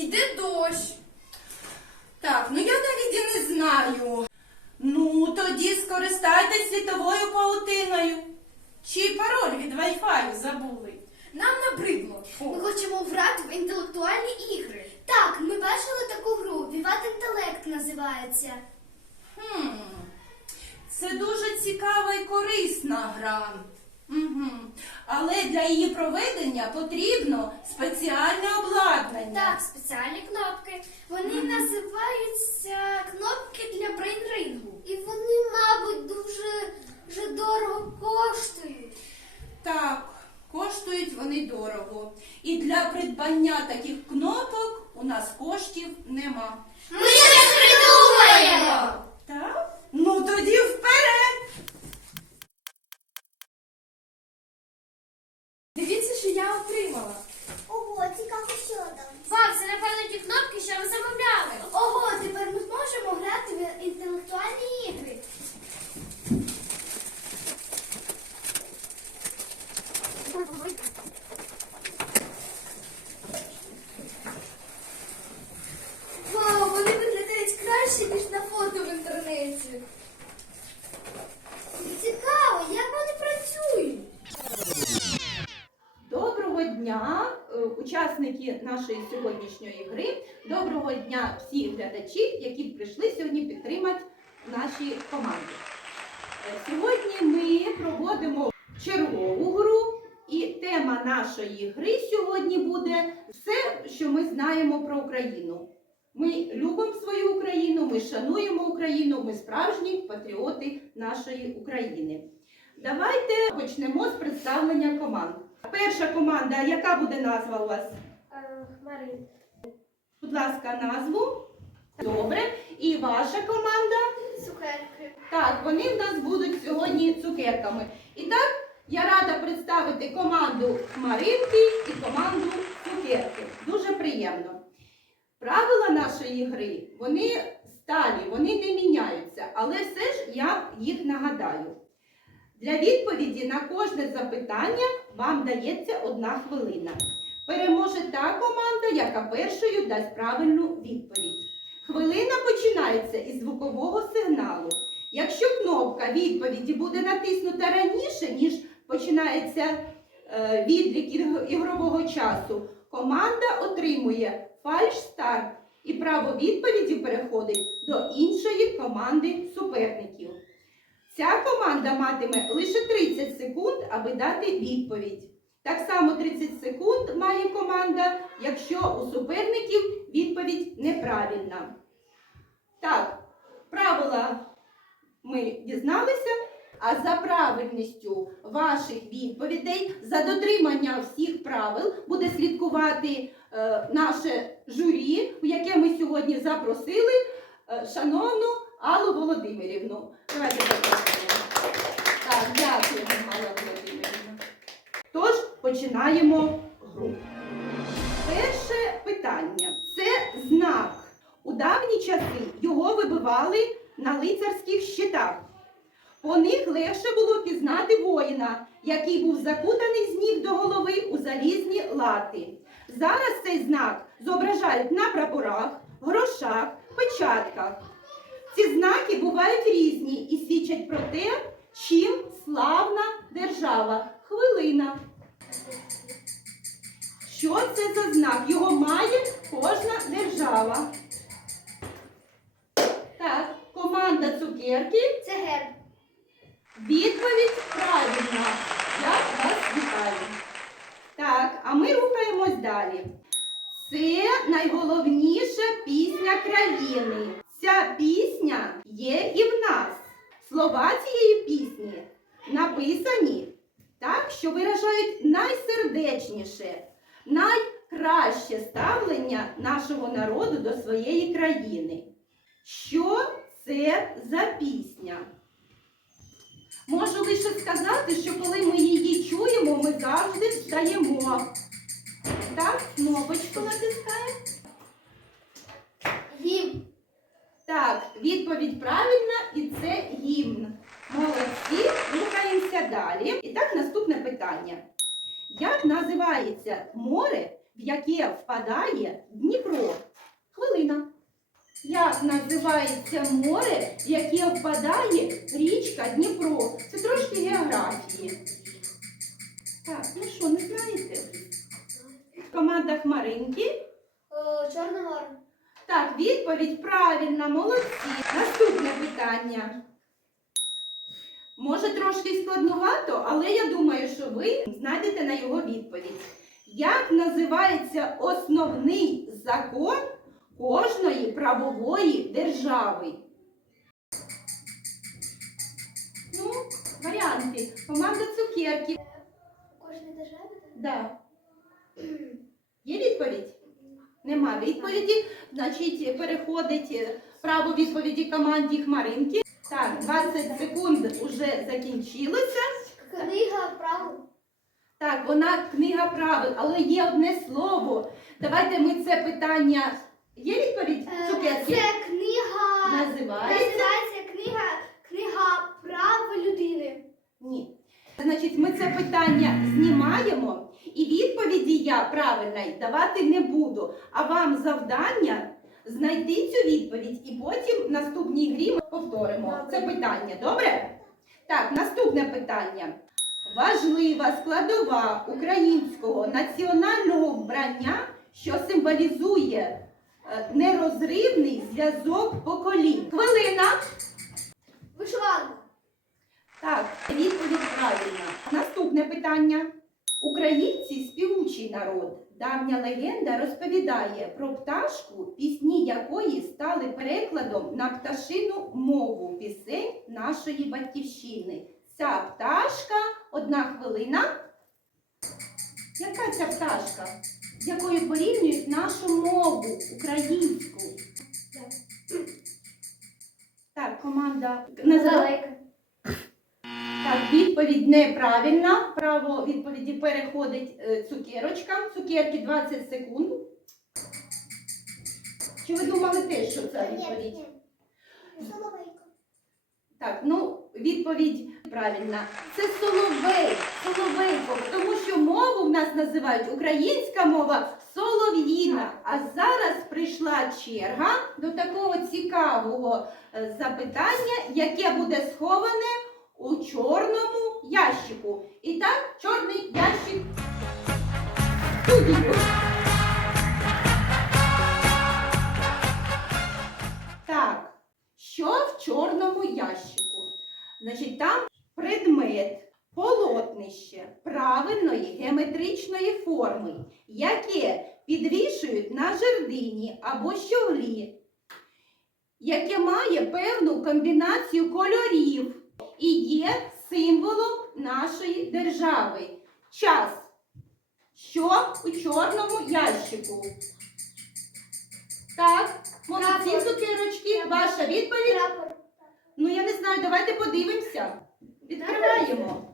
Іде дощ. Так, ну я навіть і не знаю. Ну, тоді скористайтесь світовою паутиною. Чи пароль від Wi-Fi забули? Нам набридло. Ми хочемо грати в інтелектуальні ігри. Так, ми бачили таку гру. Віват інтелект називається. Хм, це дуже цікава і корисна гра. Угу. Але для її проведення потрібно спеціальне обладнання. Так, спеціальні кнопки. Вони називаються кнопки для брейнрингу. І вони, мабуть, дуже, дуже дорого коштують. Так, коштують вони дорого. І для придбання таких кнопок у нас коштів нема. Ми щось придумаємо! Так? Ну тоді вперед! Дивіться, що я отримала. Ого, цікаво, що там. Вам, це напевно ті кнопки, що ви замовляли. Ого, тепер ми зможемо грати в інтелектуальні ігри. Нашої сьогоднішньої гри. Доброго дня всі глядачі, які прийшли сьогодні підтримати наші команди. Е, Сьогодні ми проводимо чергову гру, і тема нашої гри сьогодні буде все, що ми знаємо про Україну. Ми любимо свою Україну, ми шануємо Україну, ми справжні патріоти нашої України. Давайте почнемо з представлення команд. Перша команда, яка буде назва у вас? Хмарин. Будь ласка, назву. Добре. І ваша команда? Цукерки. Так, вони в нас будуть сьогодні цукерками. І так, я рада представити команду Хмаринки і команду Цукерки. Дуже приємно. Правила нашої гри, вони сталі, вони не міняються, але все ж я їх нагадаю. Для відповіді на кожне запитання вам дається одна хвилина. Переможе та команда, яка першою дасть правильну відповідь. Хвилина починається із звукового сигналу. Якщо кнопка відповіді буде натиснута раніше, ніж починається е, відлік ігрового часу, команда отримує фальш-старт і право відповіді переходить до іншої команди суперників. Ця команда матиме лише 30 секунд, аби дати відповідь. Так само 30 секунд має команда, якщо у суперників відповідь неправильна. Так, правила ми дізналися, а за правильністю ваших відповідей, за дотримання всіх правил буде слідкувати е, наше журі, у яке ми сьогодні запросили е, шановну Аллу Володимирівну. Давайте починаємо гру. Перше питання це знак. У давні часи його вибивали на лицарських щитах. По них легше було пізнати воїна, який був закутаний з ніг до голови у залізні лати. Зараз цей знак зображають на прапорах, грошах, печатках. Ці знаки бувають різні і свідчать про те, чим славна держава. Хвилина. Що це за знак? Його має кожна держава. Так, команда цукерки. Це герб. Відповідь правильна. Я вас вітаю. Так, а ми рухаємось далі. Це найголовніша пісня країни. Ця пісня є і в нас. Слова цієї пісні написані так, що виражають найсердечніше, найкраще ставлення нашого народу до своєї країни. Що це за пісня? Можу лише сказати, що коли ми її чуємо, яке впадає Дніпро? Хвилина. Як називається море, в яке впадає річка Дніпро? Це трошки географії. Так, ну що, не знаєте? Команда Хмаринки. О, Чорне море. Так, відповідь правильна, молодці. Наступне питання. Може трошки складнувато, але я думаю, що ви знайдете на його відповідь. Як називається основний закон кожної правової держави? Ну, варіанти. Команда цукерки. Кожній державі? Да. Є відповідь? Нема відповіді. Значить, переходить право відповіді команді Хмаринки. Так, 20 секунд вже закінчилося. Книга правил. Так, вона книга правил, але є одне слово. Давайте ми це питання. Є відповідь? Цукерки? Це книга. Називається? Називається книга, книга права людини. Ні. Значить, ми це питання знімаємо, і відповіді я правильної давати не буду. А вам завдання знайти цю відповідь і потім в наступній грі ми повторимо це питання. Добре? Так, наступне питання. Важлива складова українського національного вбрання, що символізує е, нерозривний зв'язок поколінь. Хвилина. Вишиванка. Так, відповідь правильна. Наступне питання. Українці співучий народ. Давня легенда розповідає про пташку, пісні якої стали перекладом на пташину мову пісень нашої батьківщини. Ця пташка, одна хвилина. Яка ця пташка? З якою порівнюють нашу мову українську? Так, команда називає. Лелека. Так, відповідь неправильна. Право відповіді переходить е, цукерочка. Цукерки 20 секунд. Чи ви думали теж, що це відповідь? Так, ну відповідь правильна. Це соловей, соловейко, тому що мову в нас називають українська мова солов'їна. А зараз прийшла черга до такого цікавого е, запитання, яке буде сховане у чорному ящику. І так, чорний ящик. Так, що в чорному ящику? Значить, там предмет, полотнище правильної геометричної форми, яке підвішують на жердині або щоглі, яке має певну комбінацію кольорів і є символом нашої держави. Час. Що у чорному ящику? Так, молодці цукерочки. Ваша відповідь? Ну я не знаю, давайте подивимося. Відкриваємо.